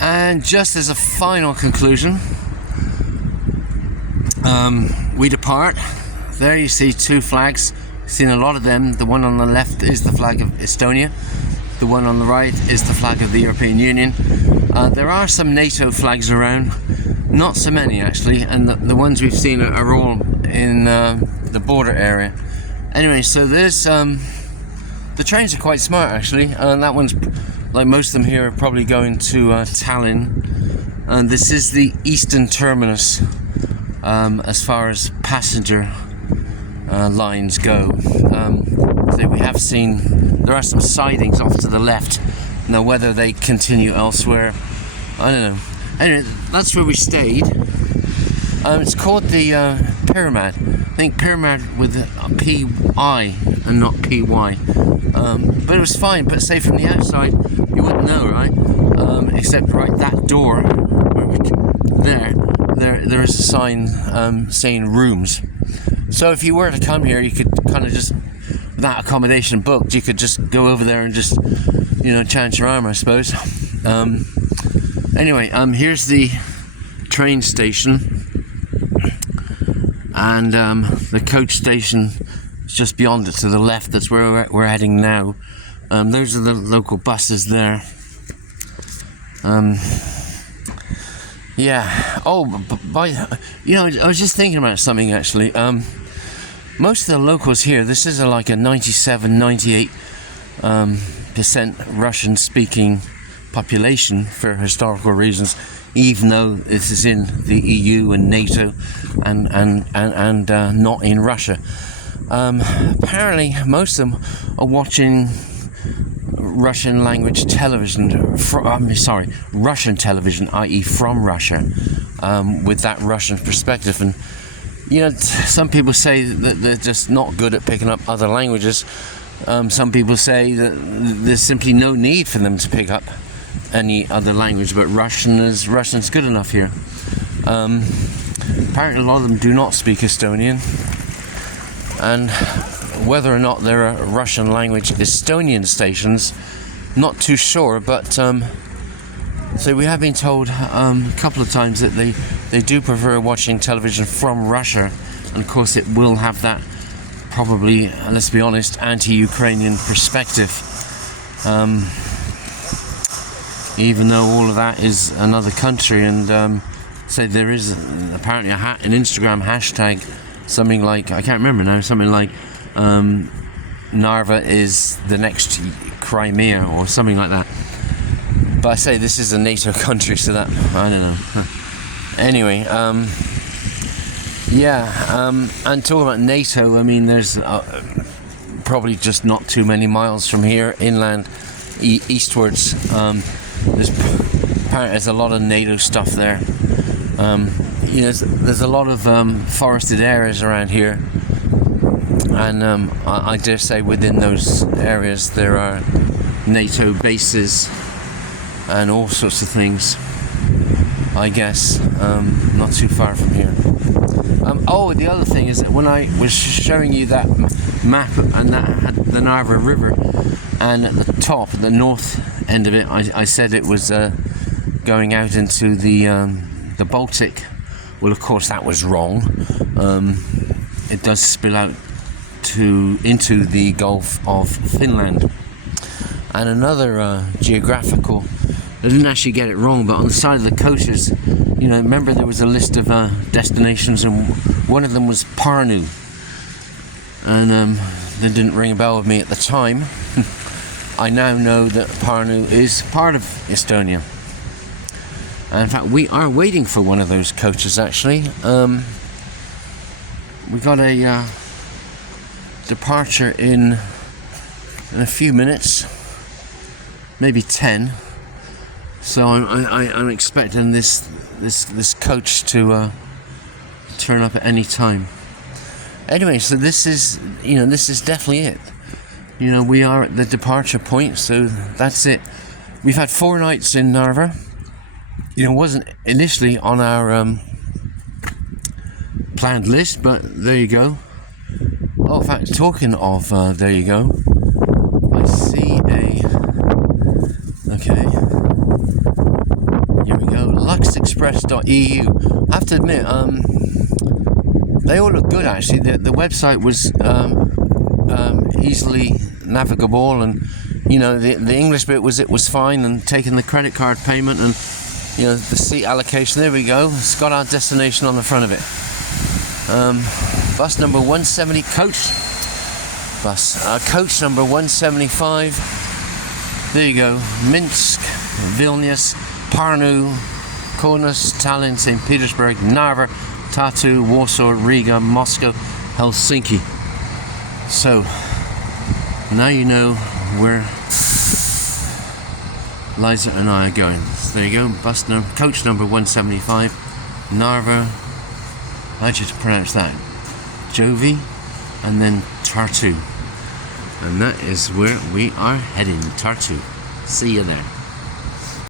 And just as a final conclusion, we depart. There you see two flags. Seen a lot of them. The one on the left is the flag of Estonia. The one on the right is the flag of the European Union. There are some NATO flags around, not so many actually, and the ones we've seen are all in the border area. Anyway, so there's the trains are quite smart actually. That one's, like most of them here, are probably going to Tallinn, and this is the eastern terminus as far as passenger lines go. So we have seen there are some sidings off to the left. Now whether they continue elsewhere, I don't know. Anyway, that's where we stayed. It's called the Pyramid. I think Pyramid with a P-I and not P-Y. But it was fine. But say from the outside, you wouldn't know, right? Except right that door, there is a sign saying rooms. So if you were to come here, you could kind of just, without accommodation booked, you could just go over there and just, chance your arm, I suppose. Anyway, here's the train station, and the coach station is just beyond it to the left. That's where we're heading now. Those are the local buses there. Yeah. Oh, I was just thinking about something actually. Most of the locals here, this is like a 97-98% Russian-speaking population for historical reasons, even though this is in the EU and NATO and not in Russia. Apparently, most of them are watching Russian language television, Russian television, i.e. from Russia, with that Russian perspective. And some people say that they're just not good at picking up other languages. Some people say that there's simply no need for them to pick up any other language, but Russian's good enough here. Apparently a lot of them do not speak Estonian, and whether or not there are Russian language Estonian stations, not too sure, but so we have been told a couple of times that they do prefer watching television from Russia, and of course it will have that probably, let's be honest, anti-Ukrainian perspective, even though all of that is another country. And say there is apparently an Instagram hashtag, something like, I can't remember now, something like Narva is the next Crimea or something like that. But I say this is a NATO country, so that, I don't know. Anyway, and talking about NATO, I mean, there's probably just not too many miles from here, inland, eastwards. There's a lot of NATO stuff there. There's a lot of forested areas around here, and I dare say within those areas there are NATO bases and all sorts of things, I guess, not too far from here. The other thing is that when I was showing you that map and that had the Narva River, and at the top, at the north end of it, I said it was going out into the Baltic. Well, of course, that was wrong. It does spill out into the Gulf of Finland. And another geographical, I didn't actually get it wrong, but on the side of the coaches, remember there was a list of destinations, and one of them was Pärnu. And that didn't ring a bell with me at the time. I now know that Pärnu is part of Estonia. And in fact, we are waiting for one of those coaches, actually. We got a departure in a few minutes, maybe 10. So I'm expecting this coach to turn up at any time. Anyway, so this is definitely it. We are at the departure point, so that's it. We've had 4 nights in Narva. It wasn't initially on our planned list, but there you go. Oh, in fact, talking of there you go, I see okay. Here we go, luxexpress.eu. I have to admit, they all look good actually. The website was easily navigable, and you know the English bit was fine, and taking the credit card payment and you know the seat allocation. There we go. It's got our destination on the front of it. Bus number 170, coach bus. Coach number 175. There you go. Minsk, Vilnius, Pärnu, Kaunas, Tallinn, St. Petersburg, Narva, Tartu, Warsaw, Riga, Moscow, Helsinki. So now you know where Liza and I are going. So there you go. Coach number 175, Narva. How'd you pronounce that? Jovi, and then Tartu. And that is where we are heading, Tartu. See you there.